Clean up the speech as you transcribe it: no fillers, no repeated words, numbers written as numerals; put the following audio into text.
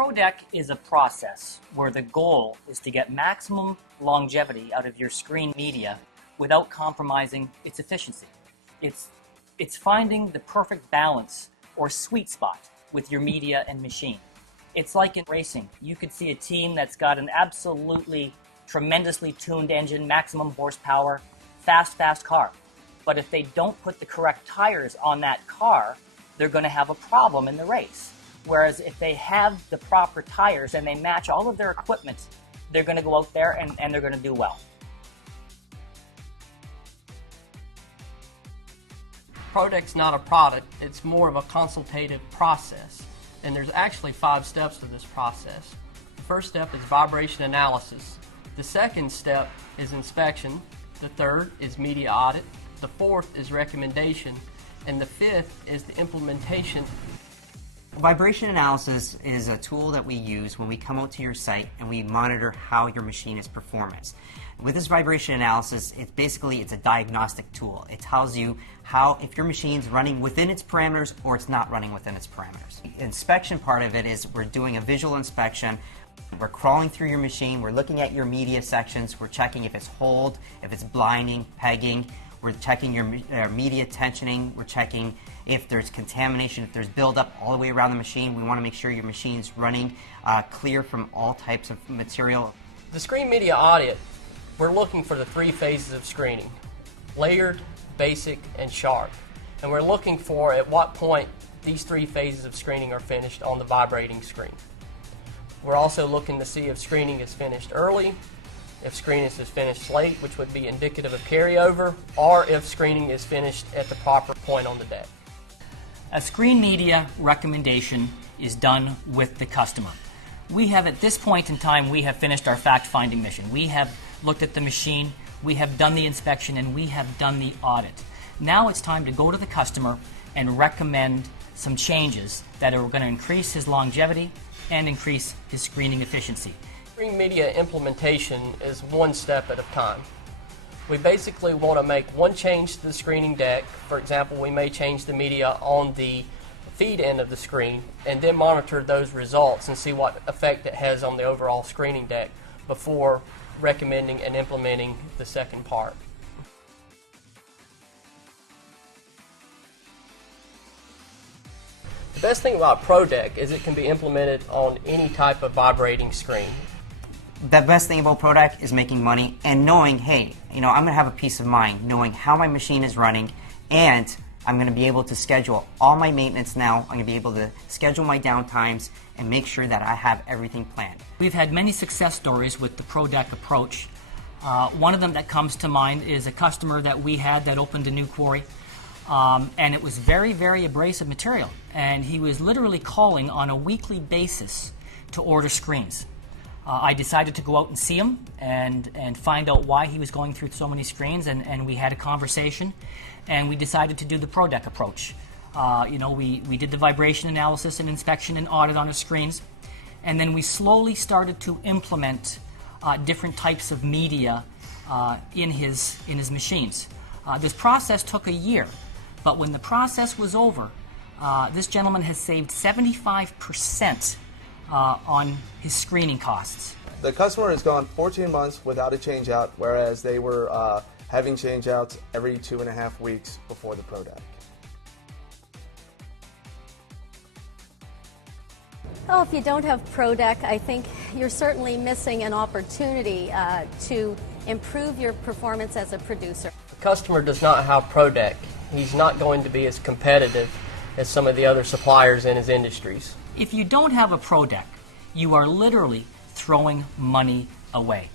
ProDeck is a process where the goal is to get maximum longevity out of your screen media without compromising its efficiency. It's finding the perfect balance or sweet spot with your media and machine. It's like in racing. You could see a team that's got an absolutely tremendously tuned engine, maximum horsepower, fast car. But if they don't put the correct tires on that car, they're going to have a problem in the race. Whereas if they have the proper tires and they match all of their equipment, they're going to go out there and they're going to do well. ProDeck's not a product, it's more of a consultative process. And there's actually 5 steps to this process. The first step is vibration analysis. The second step is inspection. The third is media audit. The fourth is recommendation. And the fifth is the implementation. Vibration analysis is a tool that we use when we come out to your site and we monitor how your machine is performing. With this vibration analysis, it's a diagnostic tool. It tells you if your machine's running within its parameters or it's not running within its parameters. The inspection part of it is we're doing a visual inspection. We're crawling through your machine, we're looking at your media sections, we're checking if it's hold, if it's blinding, pegging, we're checking your media tensioning, we're checking if there's contamination, if there's buildup all the way around the machine. We want to make sure your machine's running clear from all types of material. The screen media audit, we're looking for the 3 phases of screening: layered, basic, and sharp. And we're looking for at what point these 3 phases of screening are finished on the vibrating screen. We're also looking to see if screening is finished early, if screening is finished late, which would be indicative of carryover, or if screening is finished at the proper point on the deck. A screen media recommendation is done with the customer. We have, at this point in time, we have finished our fact-finding mission. We have looked at the machine, we have done the inspection, and we have done the audit. Now it's time to go to the customer and recommend some changes that are going to increase his longevity and increase his screening efficiency. Screen media implementation is one step at a time. We basically want to make one change to the screening deck. For example, we may change the media on the feed end of the screen and then monitor those results and see what effect it has on the overall screening deck before recommending and implementing the second part. The best thing about ProDeck is it can be implemented on any type of vibrating screen. The best thing about ProDeck is making money and knowing, hey, I'm going to have a peace of mind knowing how my machine is running, and I'm going to be able to schedule all my maintenance now. I'm going to be able to schedule my downtimes and make sure that I have everything planned. We've had many success stories with the ProDeck approach. One of them that comes to mind is a customer that we had that opened a new quarry, and it was very abrasive material, and he was literally calling on a weekly basis to order screens. I decided to go out and see him and find out why he was going through so many screens, and we had a conversation, and we decided to do the ProDeck approach. We did the vibration analysis and inspection and audit on his screens, and then we slowly started to implement different types of media in his machines. This process took a year, but when the process was over, this gentleman has saved 75% on his screening costs. The customer has gone 14 months without a change-out, whereas they were having change-outs every 2.5 weeks before the ProDeck. Oh, if you don't have ProDeck, I think you're certainly missing an opportunity to improve your performance as a producer. If the customer does not have ProDeck, he's not going to be as competitive as some of the other suppliers in his industries. If you don't have a ProDeck, you are literally throwing money away.